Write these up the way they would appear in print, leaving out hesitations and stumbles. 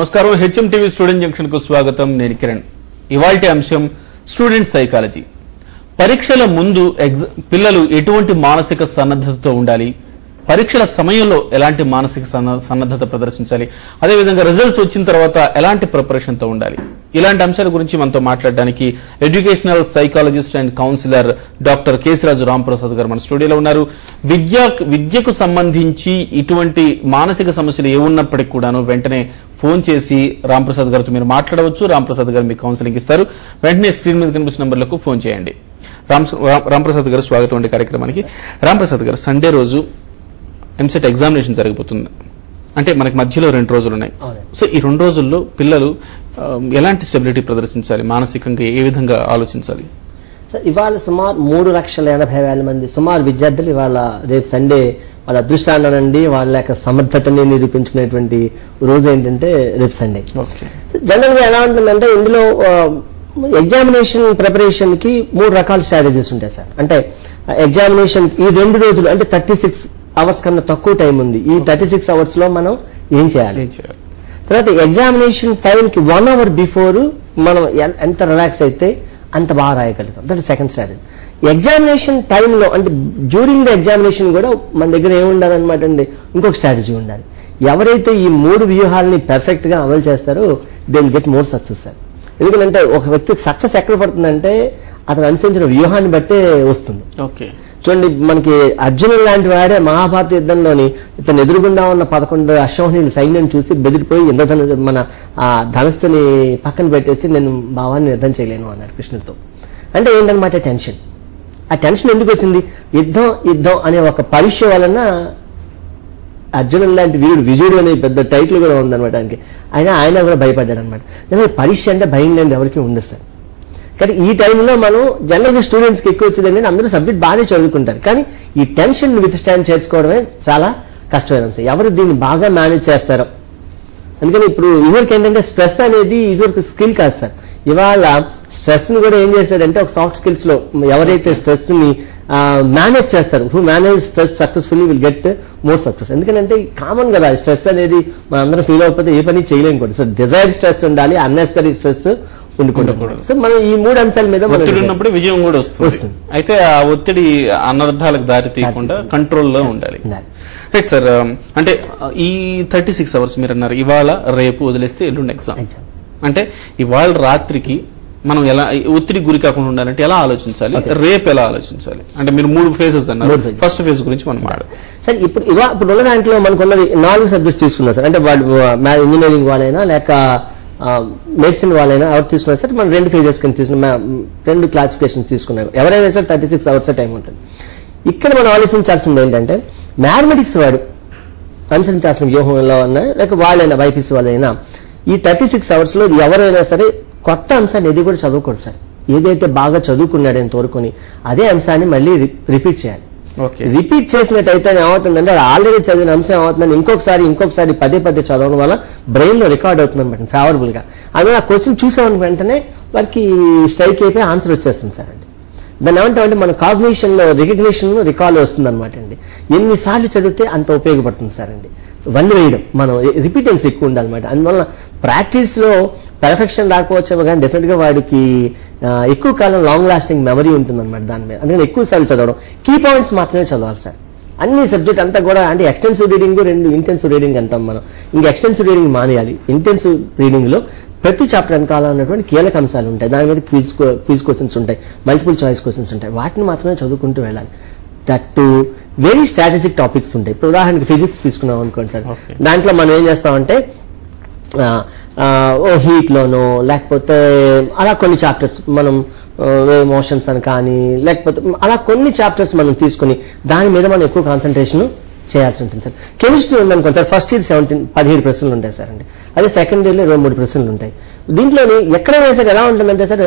నమస్కారం HM TV student junction కు స్వాగతం. నేను కిరణ్. ఇవాల్టి అంశం స్టూడెంట్ సైకాలజీ. పరీక్షల ముందు పిల్లలు ఎటువంటి మానసిక సన్నద్ధతతో ఉండాలి, పరీక్షల సమయంలో ఎలాంటి మానసిక సన్నద్ధత ప్రదర్శించాలి, అదేవిధంగా రిజల్ట్స్ వచ్చిన తర్వాత ఎలాంటి ప్రిపరేషన్ తో ఉండాలి, ఇలాంటి అంశాల గురించి మనతో మాట్లాడడానికి educational psychologist and counsellor doctor Kesaraju Ramprasad garu మన స్టూడియోలో ఉన్నారు. విద్యకు సంబంధించి ఇటువంటి మానసిక సమస్యలు ఏమున్నప్పటికీ కూడాను వెంటనే ఫోన్ చేసి రాంప్రసాద్ గారితో మీరు మాట్లాడవచ్చు. రాంప్రసాద్ గారు మీకు కౌన్సిలింగ్ ఇస్తారు. వెంటనే స్క్రీన్ మీద కనిపిస్తున్న నంబర్లకు ఫోన్ చేయండి. రాంప్రసాద్ గారు స్వాగతం అండి కార్యక్రమానికి. రాంప్రసాద్ గారు, సండే రోజు ఎంసెట్ ఎగ్జామినేషన్ జరగబోతుంది. అంటే మనకి మధ్యలో 2 రోజులు ఉన్నాయి. సో ఈ 2 రోజుల్లో పిల్లలు ఎలాంటి స్టెబిలిటీ ప్రదర్శించాలి, మానసికంగా ఏ విధంగా ఆలోచించాలి? సార్, ఇవాళ సుమారు 3,80,000 మంది సుమారు విద్యార్థులు ఇవాళ రేపు సండే వాళ్ళ అదృష్టానండి వాళ్ళ యొక్క సమర్థతని నిరూపించుకునేటువంటి రోజు ఏంటంటే రేపు సండే. జనరల్ గా ఎలా ఉంటుందంటే ఇందులో ఎగ్జామినేషన్ ప్రిపరేషన్ కి 3 రకాల స్ట్రాటజీస్ ఉంటాయి సార్. అంటే ఎగ్జామినేషన్ ఈ 2 రోజులు అంటే 36 అవర్స్ కన్నా తక్కువ టైం ఉంది. ఈ 36 అవర్స్ లో మనం ఏం చేయాలి, తర్వాత ఎగ్జామినేషన్ టైం కి 1 అవర్ బిఫోర్ మనం ఎంత రిలాక్స్ అయితే అంత బాగా రాయగలుగుతాం. That second strategy. ఎగ్జామినేషన్ టైంలో అంటే డ్యూరింగ్ ద ఎగ్జామినేషన్ కూడా మన దగ్గర ఏముండాలన్నమాట అండి, ఇంకొక స్ట్రాటజీ ఉండాలి. ఎవరైతే ఈ 3 వ్యూహాలని పర్ఫెక్ట్ గా అమలు చేస్తారో they will get more success sir. ఎందుకంటే ఒక వ్యక్తికి సక్సెస్ ఎక్కడ పడుతుందంటే అతను అనుసరించిన వ్యూహాన్ని బట్టే వస్తుంది. ఓకే, చూడండి, మనకి అర్జునుడు లాంటి వాడే మహాభారత యుద్ధంలోని ఇతను ఎదురుగుండా ఉన్న 11 అశ్వహీనుల సైన్యం చూసి బెదిరిపోయి మన ఆ ధనస్సుని పక్కన పెట్టేసి నేను భావాన్ని యుద్ధం చేయలేను అన్నాడు కృష్ణుడితో. అంటే ఏంటన్నమాట టెన్షన్. ఆ టెన్షన్ ఎందుకు వచ్చింది? యుద్ధం అనే ఒక పరీక్ష వలన అర్జునుడు లాంటి వీరుడు విజయుడు అనే పెద్ద టైటిల్ కూడా ఉందన్నమాట ఆయనకి. ఆయన కూడా భయపడ్డాడు అనమాట. పరీక్ష అంటే భయం లేని ఎవరికి ఉండదు సార్. కానీ ఈ టైంలో మనం జనరల్గా స్టూడెంట్స్కి ఎక్కువ వచ్చేది ఏంటంటే అందరూ సబ్జెక్ట్ బాగానే చదువుకుంటారు, కానీ ఈ టెన్షన్ విత్ స్టాండ్ చేసుకోవడమే చాలా కష్టమైన అంశం. ఎవరు దీన్ని బాగా మేనేజ్ చేస్తారో. అందుకని ఇప్పుడు ఇదివరకు ఏంటంటే స్ట్రెస్ అనేది ఇదివరకు స్కిల్ కాదు సార్. ఇవాళ స్ట్రెస్ ని కూడా ఏం చేశారంటే ఒక సాఫ్ట్ స్కిల్స్ లో ఎవరైతే స్ట్రెస్ ని మేనేజ్ చేస్తారు, who manage stress successfully will get more success. ఎందుకంటే కామన్ కదా స్ట్రెస్ అనేది మనం అందరం ఫీల్ అవ్వకపోతే ఏ పని చేయలేం కూడా. సో డిజైర్డ్ స్ట్రెస్ ఉండాలి, అన్నెసరీ స్ట్రెస్ ఉండకూడదు. సో మనం ఈ 3 అంశాల మీద ఒత్తిడి ఉన్నప్పుడు విజయం కూడా వస్తుంది. అయితే ఆ ఒత్తిడి అనర్థాలకు దారి తీయకుండా కంట్రోల్లో ఉండాలి. Right sir. అంటే ఈ 36 అవర్స్ మీరు అన్నారు, ఇవాళ రేపు వదిలేస్తే ఎల్లుండి ఎగ్జామ్. అంటే ఇవాళ రాత్రికి మనం ఎలా ఒత్తిడి గురి కాకుండా ఉండాలంటే ఎలా ఆలోచించాలి, రేపు ఎలా ఆలోచించాలి? అంటే మీరు 3 ఫేజెస్ అన్నారు. ఫస్ట్ ఫేజ్ గురించి మనం మాట్లాడదాం సార్. ఇప్పుడు ఉన్న దాంట్లో మనకు ఉన్నది 4 సబ్జెక్ట్స్ తీసుకున్నారు సార్. అంటే వాళ్ళు ఇంజనీరింగ్ వాళ్ళైనా లేక మెడిసిన్ వాళ్ళైనా ఎవరు తీసుకున్నారు సార్. మనం 2 ఫేజెస్ కింద తీసుకున్నాం, 2 క్లాసిఫికేషన్ తీసుకున్నారు. ఎవరైనా సార్ 36 అవర్స్ టైం ఉంటుంది. ఇక్కడ మనం ఆలోచించాల్సింది ఏంటంటే మ్యాథమెటిక్స్ వాడు అనుసరించాల్సిన వ్యూహంలో ఉన్నా లేక వాళ్ళైనా బైపీసీ వాళ్ళైనా ఈ 36 అవర్స్ లో ఎవరైనా సరే కొత్త అంశాన్ని ఏది కూడా చదువుకోడు సార్. ఏదైతే బాగా చదువుకున్నాడని తోరుకొని అదే అంశాన్ని మళ్ళీ రిపీట్ చేయాలి. రిపీట్ చేసినట్టయితే ఏమవుతుందంటే ఆల్రెడీ చదివిన అంశం ఏమవుతుందని ఇంకొకసారి పదే చదవడం వల్ల బ్రెయిన్ లో రికార్డ్ అవుతుంది అనమాట ఫేవరబుల్ గా. అందులో ఆ క్వశ్చన్ చూసామని వెంటనే వారికి స్ట్రైక్ అయిపోయి ఆన్సర్ వచ్చేస్తుంది సార్. అండి దాన్ని ఏమంటామంటే మన కాగ్నిషన్ లో రికగ్నిషన్ రికాల్ వస్తుంది అనమాట అండి. ఎన్నిసార్లు చదివితే అంత ఉపయోగపడుతుంది సార్. అండి వన్ వేయడం మనం రిపీటెన్స్ ఎక్కువ ఉండాలన్నమాట. అందువల్ల ప్రాక్టీస్ లో పెర్ఫెక్షన్ రాకపోవచ్చేమో కానీ డెఫినెట్ గా వాడికి ఎక్కువ కాలం లాంగ్ లాస్టింగ్ మెమరీ ఉంటుంది అనమాట దాని మీద. అందుకని ఎక్కువ సార్లు చదవడం, కీ పాయింట్స్ మాత్రమే చదవాలి సార్. అన్ని సబ్జెక్ట్ అంతా కూడా అంటే ఎక్స్టెన్సివ్ రీడింగ్ 2 ఇంటెన్సివ్ రీడింగ్ అంటాం మనం. ఇంకా ఎక్స్టెన్సివ్ రీడింగ్ మానేయాలి. ఇంటెన్సివ్ రీడింగ్ లో ప్రతి చాప్టర్ వెనకాల ఉన్నటువంటి కీలక అంశాలు ఉంటాయి. దాని మీద క్విజ్ క్వశ్చన్స్ ఉంటాయి, మల్టిపుల్ చాయిస్ క్వశ్చన్స్ ఉంటాయి. వాటిని మాత్రమే చదువుకుంటూ వెళ్ళాలి. దట్ వెరీ స్ట్రాటజిక్ టాపిక్స్ ఉంటాయి. ఇప్పుడు ఉదాహరణకి ఫిజిక్స్ తీసుకున్నాం అనుకోండి సార్. దాంట్లో మనం ఏం చేస్తామంటే హీట్ లోనో లేకపోతే అలా కొన్ని చాప్టర్స్ మనం మోషన్స్ అని కానీ లేకపోతే అలా కొన్ని చాప్టర్స్ మనం తీసుకుని దాని మీద మనం ఎక్కువ కాన్సన్ట్రేషన్ చేయాల్సి ఉంటుంది సార్. కెమిస్ట్రీ ఉందనుకోండి సార్, ఫస్ట్ ఇయర్ 17 ప్రశ్నలు ఉంటాయి సార్. అండి అదే సెకండ్ ఇయర్లో 23 ప్రశ్నలు ఉంటాయి. దీంట్లోని ఎక్కడైనా సార్ ఎలా ఉంటుందంటే సార్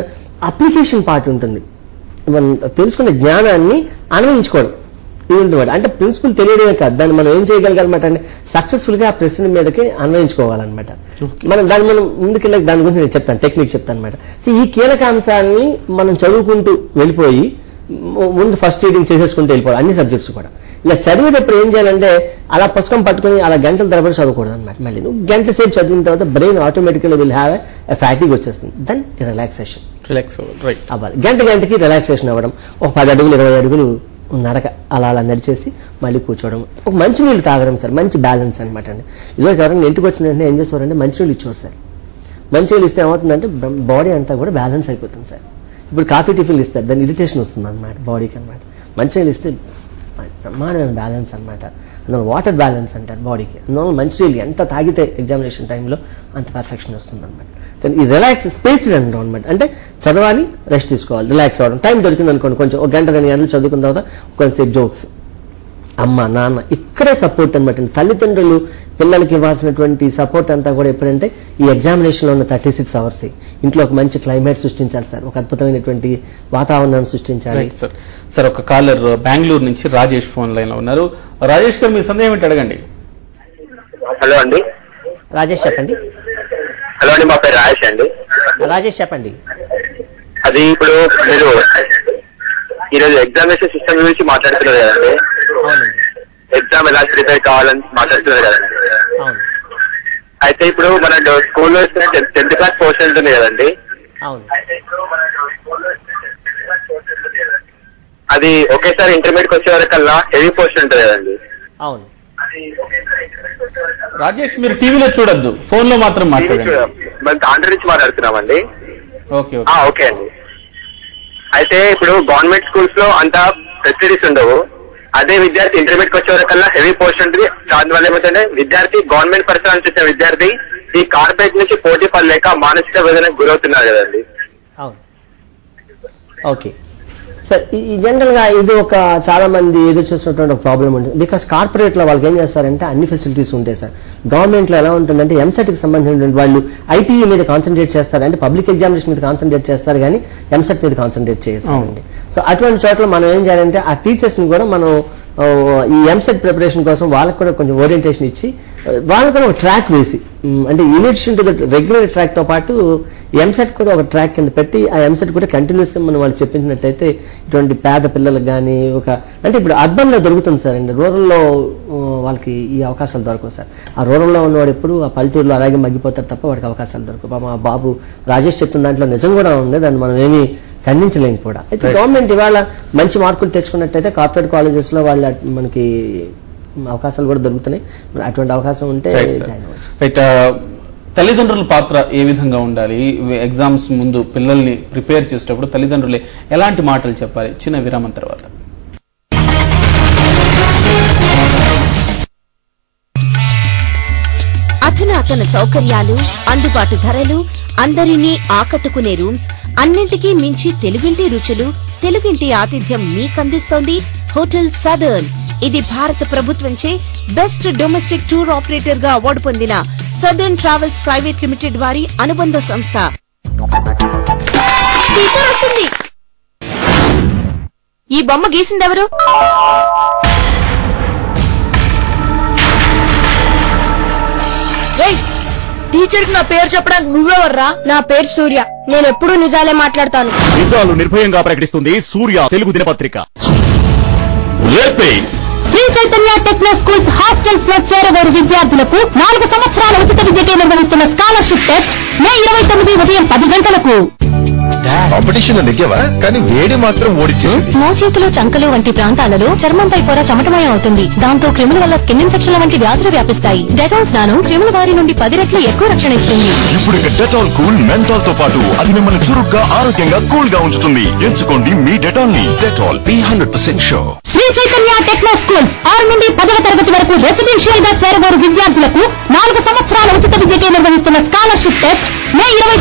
అప్లికేషన్ పార్ట్ ఉంటుంది. మనం తెలుసుకునే జ్ఞానాన్ని అన్వయించుకోవడం ఇది ఉంటుంది. అంటే ప్రిన్సిపల్ తెలియడమే కాదు, దాన్ని మనం ఏం చేయగలగాలన్నమాట అంటే సక్సెస్ఫుల్ గా ఆ ప్రశ్న మీదకి అన్వయించుకోవాలన్నమాట. మనం ముందుకెళ్ళి దాని గురించి నేను చెప్తాను, టెక్నిక్ చెప్తాను అనమాట. సో ఈ కీలక అంశాన్ని మనం చదువుకుంటూ వెళ్ళిపోయి ముందు ఫస్ట్ రీడింగ్ చేసేసుకుంటూ వెళ్ళిపోవాలి అన్ని సబ్జెక్ట్స్ కూడా. ఇలా చదివేటప్పుడు ఏం చేయాలంటే అలా పుస్తకం పట్టుకుని అలా గంటల తరబడి చదవకూడదు అనమాట. మళ్ళీ నువ్వు గంట సేపు చదివిన తర్వాత brain automatically will have a fatigue వచ్చేస్తుంది. దెన్ రిలాక్సేషన్ అవ్వాలి. గంటకి రిలాక్సేషన్ అవ్వడం, ఒక 10 అడుగులు 20 అడుగులు నడక అలా నడిచేసి మళ్ళీ కూర్చోవడం, ఒక మంచినీళ్ళు తాగడం సార్. మంచి బ్యాలెన్స్ అనమాట అండి. ఇదివరకు ఎవరైనా ఇంటికి వచ్చిన వెంటనే ఏం చేసేవారంటే మంచినీళ్ళు ఇచ్చేవారు సార్. మంచినీళ్ళు ఇస్తే ఏమవుతుందంటే బాడీ అంతా కూడా బ్యాలెన్స్ అయిపోతుంది సార్. ఇప్పుడు కాఫీ టిఫిన్లు ఇస్తారు, దాని ఇరిటేషన్ వస్తుంది అనమాట బాడీకి అనమాట. మంచినీళ్ళు ఇస్తే బ్రహ్మాండమైన బ్యాలెన్స్ అనమాట. అందువల్ల వాటర్ బ్యాలెన్స్ అంటారు బాడీకి. అందువల్ల మంచినీళ్ళు ఎంత తాగితే ఎగ్జామినేషన్ టైంలో అంత పర్ఫెక్షన్ వస్తుంది అనమాట. కానీ ఈ రిలాక్స్ స్పేస్డ్ అంటాం అనమాట. అంటే చదవాలి, రెస్ట్ తీసుకోవాలి, రిలాక్స్ అవ్వడం. టైం దొరికింది అనుకోండి, కొంచెం ఒక గంట 2 గంటలు చదువుకున్న తర్వాత కొంచెంసేపు జోక్స్, అమ్మ నాన్న ఇక్కడే సపోర్ట్ అనమాట. తల్లిదండ్రులు పిల్లలకి ఇవ్వాల్సినటువంటి సపోర్ట్ అంతా కూడా ఎప్పుడంటే ఈ ఎగ్జామినేషన్ లో ఉన్న 36 అవర్స్ ఇంట్లో ఒక మంచి క్లైమేట్ సృష్టించాలి సార్. ఒక అద్భుతమైనటువంటి వాతావరణాన్ని సృష్టించాలి. సార్ ఒక కాలర్ బెంగళూరు నుంచి రాజేష్ ఫోన్ లైన్ లో ఉన్నారు. రాజేష్ గారు మీ సందేహం ఏంటి అడగండి. హలో అండి. రాజేష్ చెప్పండి. హలో అండి, మా పేరు రాజేష్ అండి. రాజేష్ చెప్పండి. అది ఇప్పుడు మీరు ఈరోజు ఎగ్జామినేషన్ సిస్టమ్ గురించి మాట్లాడుతున్నారు కదండి. ఎగ్జామ్ ఎలా ప్రిపేర్ కావాలని మాట్లాడుతున్నారు కదండి. అయితే ఇప్పుడు మన స్కూల్లో 10th క్లాస్ పోర్షన్ ఉంటుంది కదండి. అది ఒకేసారి ఇంటర్మీడియట్ వచ్చే వరకల్లా హెవీ పోర్షన్ ఉంటుంది కదండి. అవును రాజేష్, మీరు టీవీలో చూడొద్దు, ఫోన్ లో మాత్రం మాట్లాడండి. మనం ఆంధ్ర నుంచి మాట్లాడుతున్నామండి. ఓకే అండి. అయితే ఇప్పుడు గవర్నమెంట్ స్కూల్స్ లో అంత ఫెసిలిటీస్ ఉండవు. అదే విద్యార్థి ఇంటర్మీడియట్ వచ్చే వరకల్లా హెవీ పోర్షన్ ఉంటుంది. దానివల్ల ఏమవుతుందంటే విద్యార్థి గవర్నమెంట్ పరిసరాల నుంచి వచ్చిన విద్యార్థి ఈ కార్పొరేట్ నుంచి పోటీ పడలేక మానసిక వేదనకు గురవుతున్నారు కదండి. ఓకే సార్, ఈ జనరల్ గా ఇది ఒక చాలా మంది ఎదురు చూస్తున్నటువంటి ఒక ప్రాబ్లం ఉంటుంది. బికాస్ కార్పొరేట్ లో వాళ్ళకి ఏం చేస్తారంటే అన్ని ఫెసిలిటీస్ ఉంటాయి సార్. గవర్నమెంట్ లో ఎలా ఉంటుందంటే ఎంసెట్ కి సంబంధించిన వాళ్ళు ఐటీఈ మీద కాన్సన్ట్రేట్ చేస్తారు, అంటే పబ్లిక్ ఎగ్జామినేషన్ మీద కాన్సన్ట్రేట్ చేస్తారు, కానీ ఎంసెట్ మీద కాన్సన్ట్రేట్ చేస్తారండి. సో అటువంటి చోట్ల మనం ఏం చేయాలంటే ఆ టీచర్స్ ని కూడా మనం ఈ ఎంసెట్ ప్రిపరేషన్ కోసం వాళ్ళకి కూడా కొంచెం ఓరియంటేషన్ ఇచ్చి వాళ్ళకి కూడా ఒక ట్రాక్ వేసి, అంటే units to the regular track తో పాటు ఎంసెట్ కూడా ఒక ట్రాక్ కింద పెట్టి ఆ ఎంసెట్ కూడా కంటిన్యూస్ గా మనం వాళ్ళు చెప్పించినట్టయితే ఇటువంటి పేద పిల్లలకు కానీ అంటే ఇప్పుడు అర్బన్ లో దొరుకుతుంది సార్ అండి, రూరల్లో వాళ్ళకి ఈ అవకాశాలు దొరకవు సార్. ఆ రూరల్లో ఉన్నవాడు ఎప్పుడు ఆ పల్లెటూరులో అలాగే మగ్గిపోతారు తప్ప వాడికి అవకాశాలు దొరకవు. మా బాబు రాజేష్ చెప్తున్న దాంట్లో నిజం కూడా ఉంది, దాన్ని మనం ఏమీ ఖండించలేము కూడా. అయితే గవర్నమెంట్ ఇవాళ మంచి మార్కులు తెచ్చుకున్నట్టయితే కార్పొరేట్ కాలేజెస్ లో వాళ్ళ మనకి అవకాశాలు కూడా దొరుకుతున్నాయి. అటువంటి అవకాశం ఉంటే తల్లిదండ్రుల పాత్ర ఏ విధంగా ఉండాలి? ఎగ్జామ్స్ ముందు పిల్లల్ని ప్రిపేర్ చేసేటప్పుడు తల్లిదండ్రులే ఎలాంటి మాటలు చెప్పాలి? చిన్న విరామం తర్వాత. అధునాతన సౌకర్యాలు, అందుబాటు ధరలు, అందరినీ ఆకట్టుకునే రూమ్స్, అన్నింటికీ మించి తెలుగింటి రుచులు, తెలుగింటి ఆతిథ్యం మీకందిస్తోంది హోటల్ సదర్న్. ఇది భారత ప్రభుత్వంచే బెస్ట్ డొమెస్టిక్ టూర్ ఆపరేటర్ గా అవార్డు పొందిన సదర్న్ ట్రావెల్స్ ప్రైవేట్ లిమిటెడ్ వారి అనుబంధ సంస్థ. టీచర్ వస్తుంది. ఈ బొమ్మ గీసిందెవరు? టీచర్ కి నా పేరు చెప్పడానికి నువ్వెవర్రా? నా పేరు సూర్య. నేను ఎప్పుడూ నిజాలే మాట్లాడతాను. నిజాలు నిర్భయంగా ప్రకటిస్తుంది సూర్య తెలుగు దినపత్రిక. Sri Chaitanya techno schools hostels లో చేరవేరు విద్యార్థులకు 4 సంవత్సరాల ఉచిత విద్యకే నిర్వహిస్తున్న స్కాలర్షిప్ టెస్ట్ మే 29 ఉదయం 10 గంటలకు. కాంపిటీషన్ నెగ్గవా, కానీ వేడి మాత్రం ఓడిచ్చేసింది. మోచేతులు, చంకలు వంటి ప్రాంతాలలో చర్మంపై పొర చెమటమయం అవుతుంది. దాంతో క్రిముల వల్ల స్కిన్ ఇన్ఫెక్షన్ల వంటి వ్యాధులు వ్యాపిస్తాయి. డెటాల్ స్నానం క్రిముల బారి నుండి 10 రెట్లు ఎక్కువ రక్షణ ఇస్తుంది. ఇప్పుడు డెటాల్ కూల్ మెంథాల్ తో పాటు అది మిమ్మల్ని చురుగ్గా, ఆరోగ్యంగా, కూల్ గా ఉంచుతుంది. ఎంచుకోండి మీ డెటాల్ ని. Dettol 100% show. Sri Chaitanya techno schools 6 నుండి 10వ తరగతి వరకు రెసిడెన్షియల్ గా చేరవేరు విద్యార్థులకు 4 సంవత్సరాల ఉచిత విద్యకే నిర్వహిస్తున్న స్కాలర్షిప్ టెస్ట్ మే 20